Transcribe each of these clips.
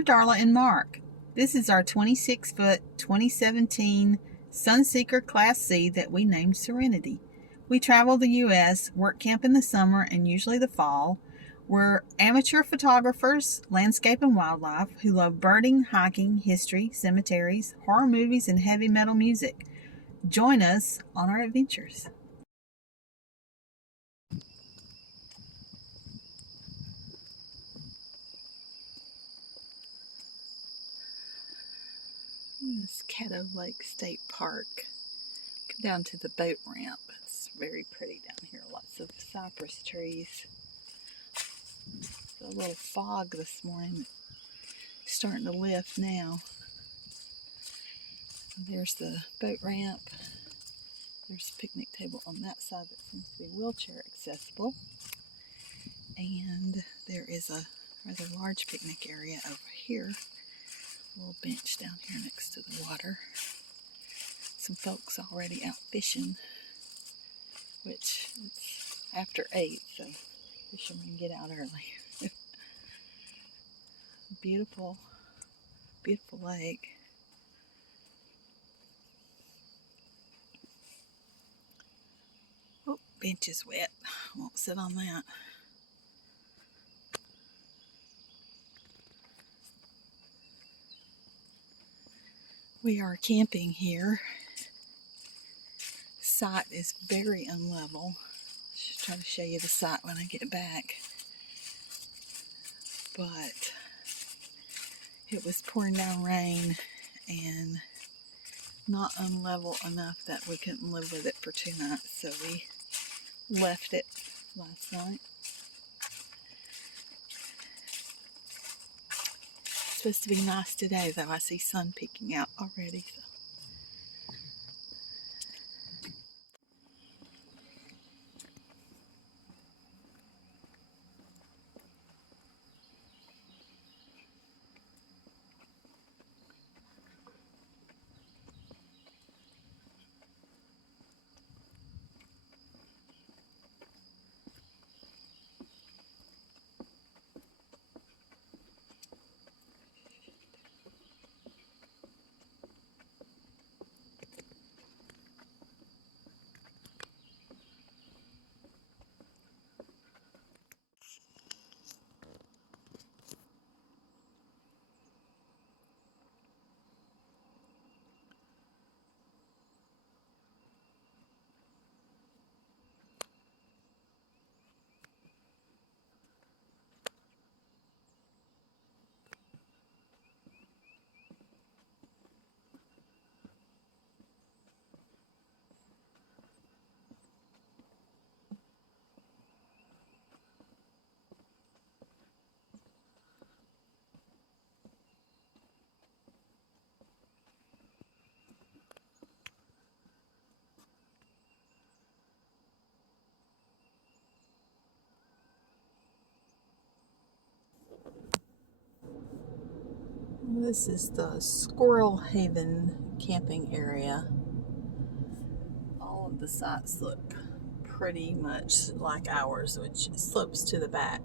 We're Darla and Mark. This is our 26-foot 2017 Sunseeker Class C that we named Serenity. We travel the U.S., work camp in the summer and usually the fall. We're amateur photographers, landscape and wildlife, who love birding, hiking, history, cemeteries, horror movies, and heavy metal music. Join us on our adventures. This is Caddo Lake State Park. Come down to the boat ramp. It's very pretty down here. Lots of cypress trees. A little fog this morning. It's starting to lift now. There's the boat ramp. There's a picnic table on that side that seems to be wheelchair accessible. And there is a rather large picnic area over here. A little bench down here next to the water. Some folks already out fishing, which it's after 8, so fishermen get out early. Beautiful, beautiful lake. Oh, bench is wet. Won't sit on that. We are camping here. Site is very unlevel. I'll try to show you the site when I get back. But it was pouring down rain and not unlevel enough that we couldn't live with it for 2 nights, so we left it last night. It's supposed to be nice today, though. I see sun peeking out already. So. This is the Squirrel Haven camping area. All of the sites look pretty much like ours, which slopes to the back.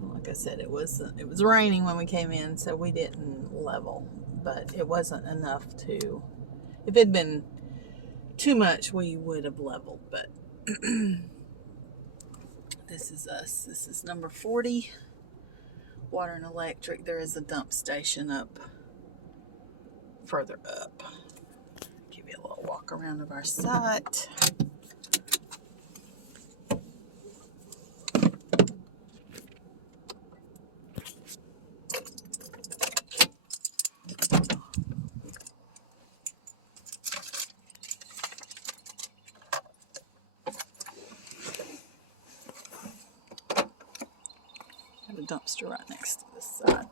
Like I said, it was raining when we came in, so we didn't level, but it wasn't enough to. If it had been too much, we would have leveled. But this is us. This is number 40. Water and electric. There is a dump station up further up. Give you a little walk around of our site. Have a dumpster right next to this site.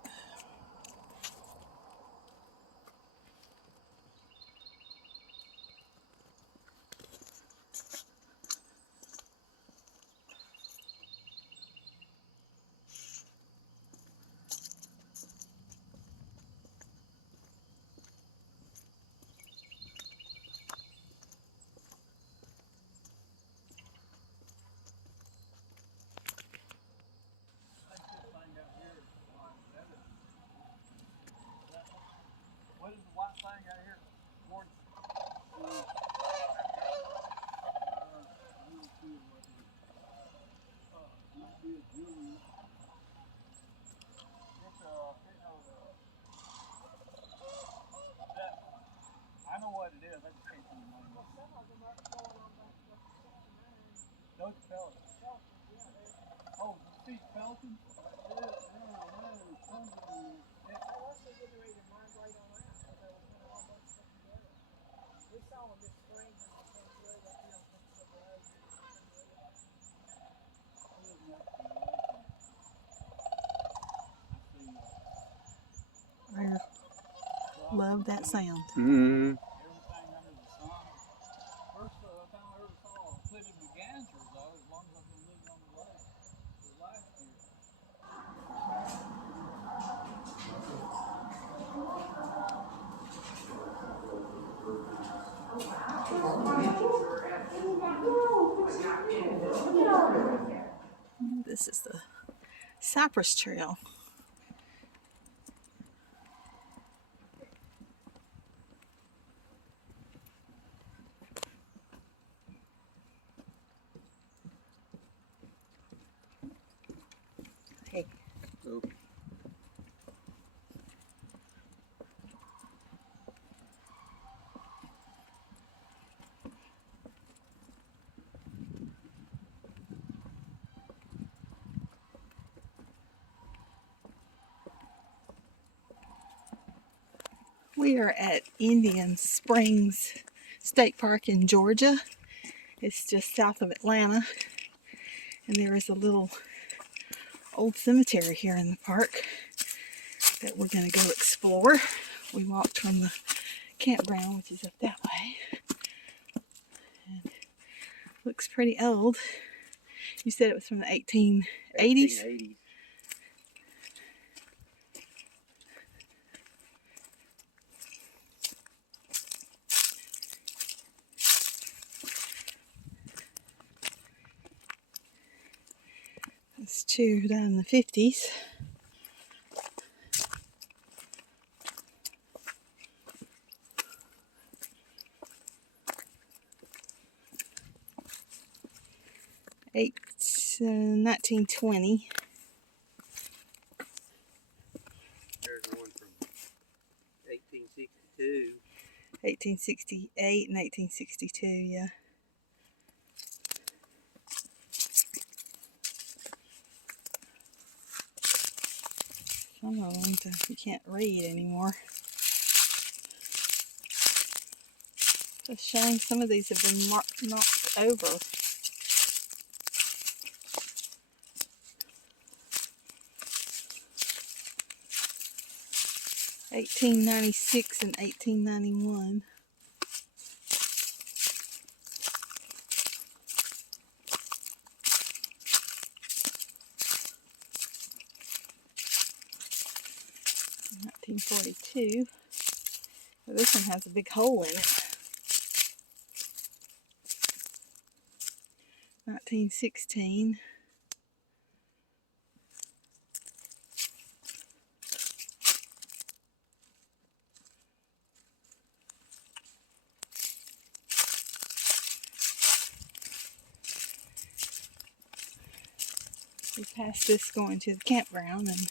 see Pelton? Oh, man, there's tons of them. Yeah. I was getting ready to migrate on out because they were kind of all bunched up together. We saw them this spring when they came through up here on Mississippi Road. Who is next to you? I see I love that sound. everything under the sun. First time I ever saw a hooded merganser, though, as long as I've been living on the lake, was last year. This is the Cypress Trail. Hey. Oh. We are at Indian Springs State Park in Georgia. It's just south of Atlanta. And there is a little old cemetery here in the park that we're going to go explore. We walked from the campground, which is up that way. And looks pretty old. You said it was from the 1880s? 1880s. It's two done in the 50s. Eight, 1920. There's one from 1862. 1868 and 1862, yeah. Some of them you can't read anymore. It's a shame some of these have been knocked over. (1896) and 1891. (1942). Well, this one has a big hole in it. 1916. We passed this going to the campground, and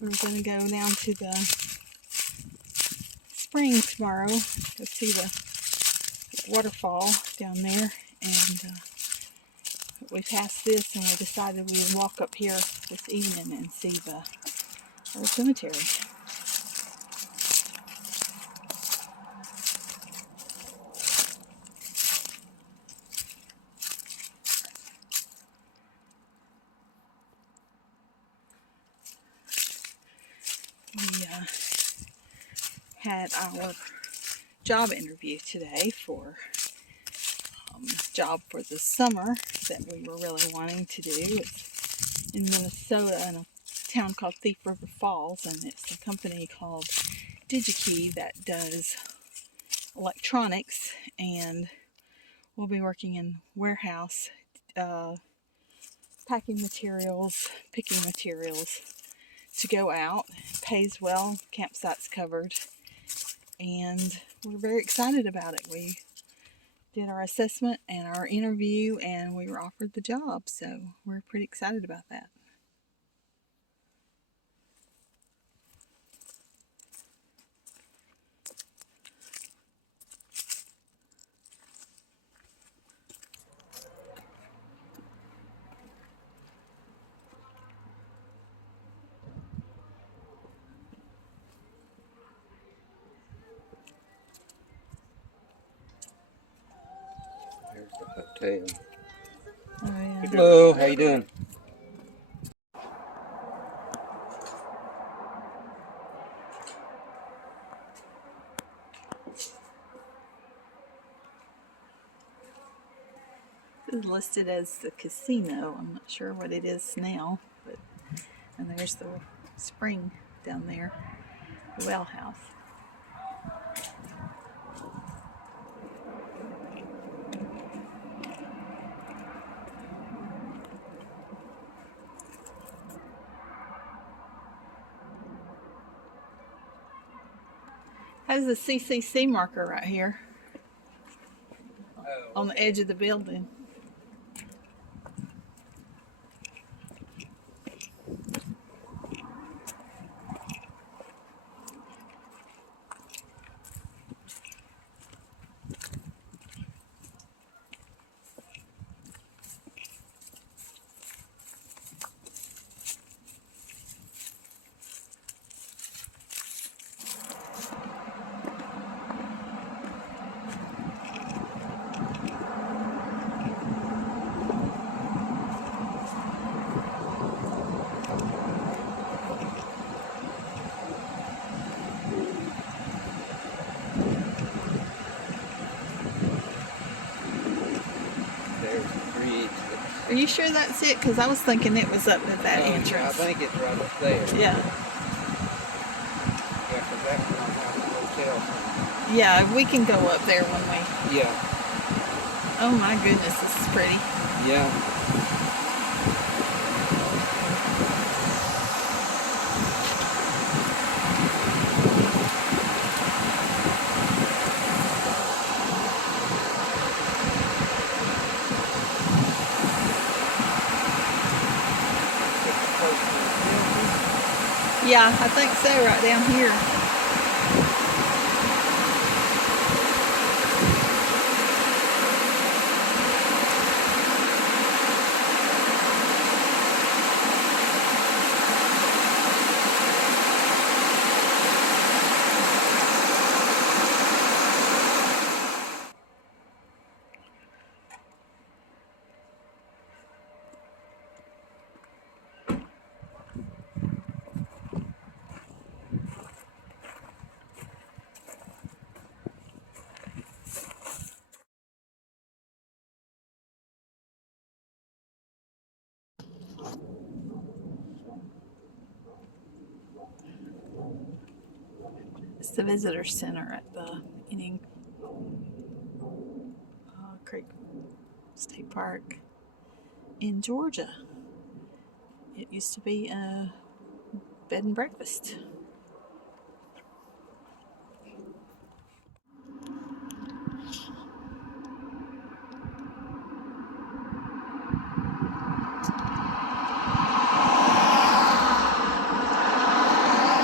we're going to go down to the spring tomorrow. Go see the waterfall down there, and we passed this, and we decided we would walk up here this evening and see the old cemetery. We had our job interview today for job for the summer that we were really wanting to do. It's in Minnesota in a town called Thief River Falls, and it's a company called DigiKey that does electronics, and we'll be working in warehouse, packing materials, picking materials to go out. Pays well, campsite's covered, and we're very excited about it. We did our assessment and our interview, and we were offered the job, so we're pretty excited about that. Hotel. Oh, yeah. Hello, how you doing? This is listed as the casino. I'm not sure what it is now, but and there's the spring down there, the well house. Has the CCC marker right here on the edge of the building. There's the bridge. Are you sure that's it? Because I was thinking it was up at that I entrance. think it's right up there. Yeah. Yeah, because that's one house hotel. Yeah, we can go up there when we. Yeah. Oh my goodness, this is pretty. Yeah. Yeah, I think so, right down here. It's the visitor center at the Indian Creek State Park in Georgia. It used to be a bed and breakfast.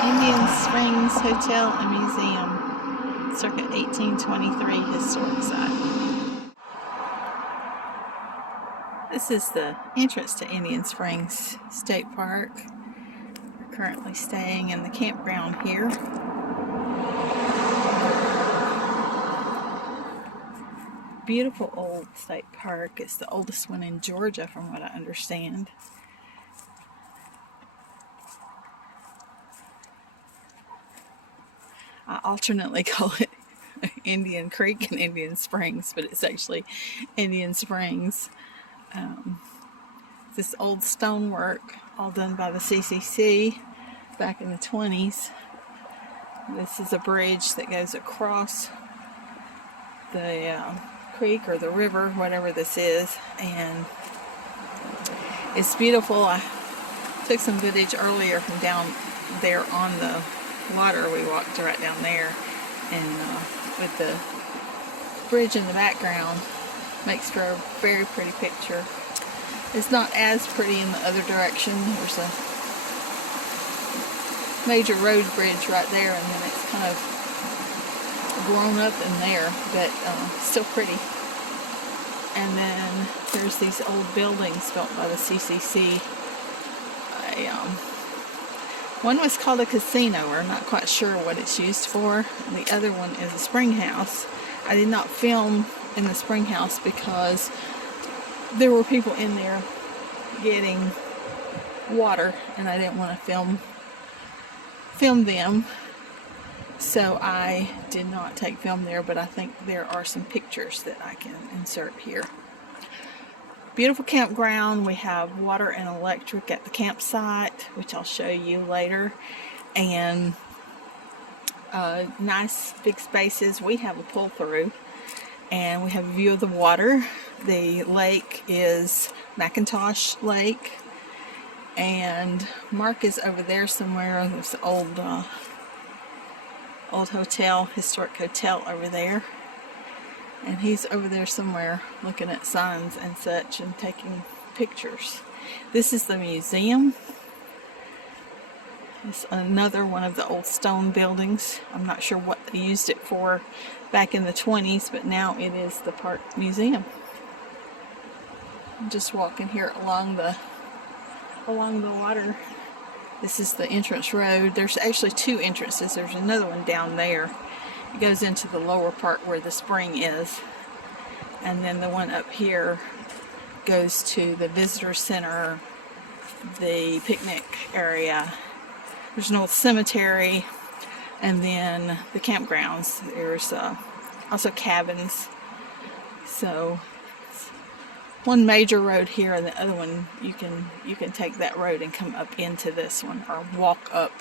Indian Springs Hotel and Museum, circa 1823 historic site. This is the entrance to Indian Springs State Park. We're currently staying in the campground here. Beautiful old state park. It's the oldest one in Georgia from what I understand. I alternately call it Indian Creek and Indian Springs, but it's actually Indian Springs. This old stonework, all done by the CCC back in the 20s. This is a bridge that goes across the creek or the river, whatever this is, and it's beautiful. I took some footage earlier from down there on the water. We walked right down there, and with the bridge in the background, makes for a very pretty picture. It's not as pretty in the other direction. There's a major road bridge right there, and then it's kind of grown up in there, but still pretty. And then there's these old buildings built by the CCC. One was called a casino. We're not quite sure what it's used for. And the other one is a spring house. I did not film in the spring house because there were people in there getting water, and I didn't want to film them, so I did not take film there, but I think there are some pictures that I can insert here. Beautiful campground. We have water and electric at the campsite, which I'll show you later, and nice big spaces. We have a pull through, and we have a view of the water. The lake is McIntosh Lake, and Mark is over there somewhere. There's an old hotel, historic hotel over there, and he's over there somewhere looking at signs and such and taking pictures. This is the museum. It's another one of the old stone buildings. I'm not sure what they used it for back in the 20s, but now it is the park museum. I'm just walking here along the water. This is the entrance road. There's actually two entrances. There's another one down there. It goes into the lower part where the spring is, and then the one up here goes to the visitor center, the picnic area. There's an old cemetery, and then the campgrounds. There's also cabins. So one major road here, and the other one you can take that road and come up into this one, or walk up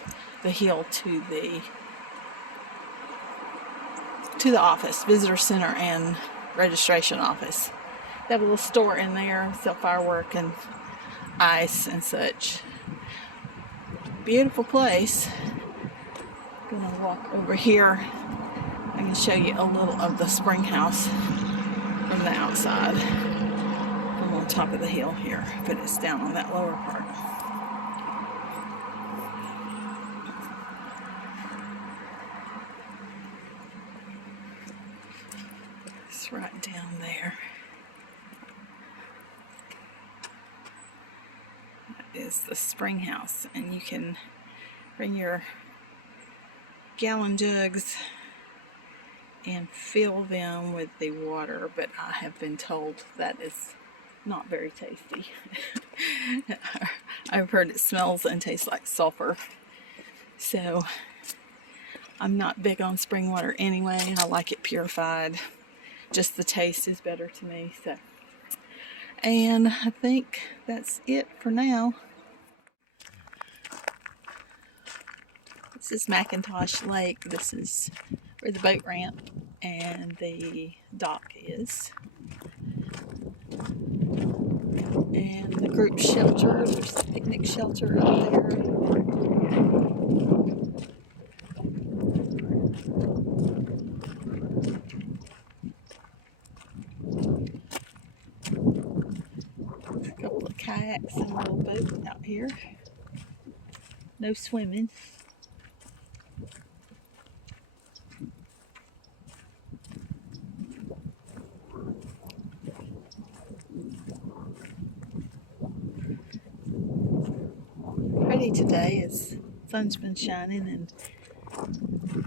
the hill to the office, visitor center and registration office. They have a little store in there, sell firework and ice and such. Beautiful place. Gonna walk over here. I can show you a little of the spring house from the outside, from on top of the hill here, but it's down on that lower part. It's right down there. That is the spring house, and you can bring your gallon jugs and fill them with the water, but I have been told that is not very tasty. I've heard it smells and tastes like sulfur, so I'm not big on spring water anyway. I like it purified. Just the taste is better to me. So, and I think that's it for now. This is McIntosh Lake. This is where the boat ramp and the dock is. And the group shelter, there's the picnic shelter up there. A couple of kayaks and a little boat out here. No swimming. Pretty today. It's sun's been shining and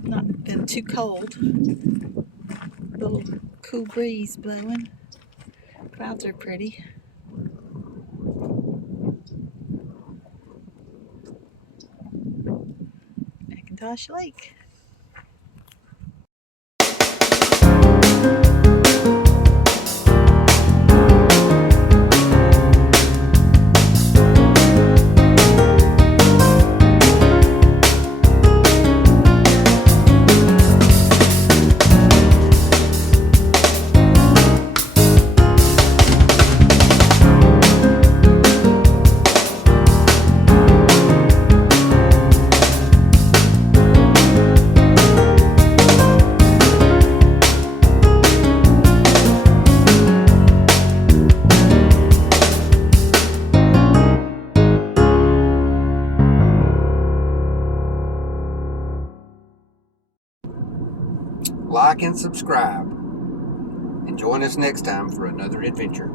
not been too cold. A little cool breeze blowing. Clouds are pretty. McIntosh Lake. Like and subscribe. And join us next time for another adventure.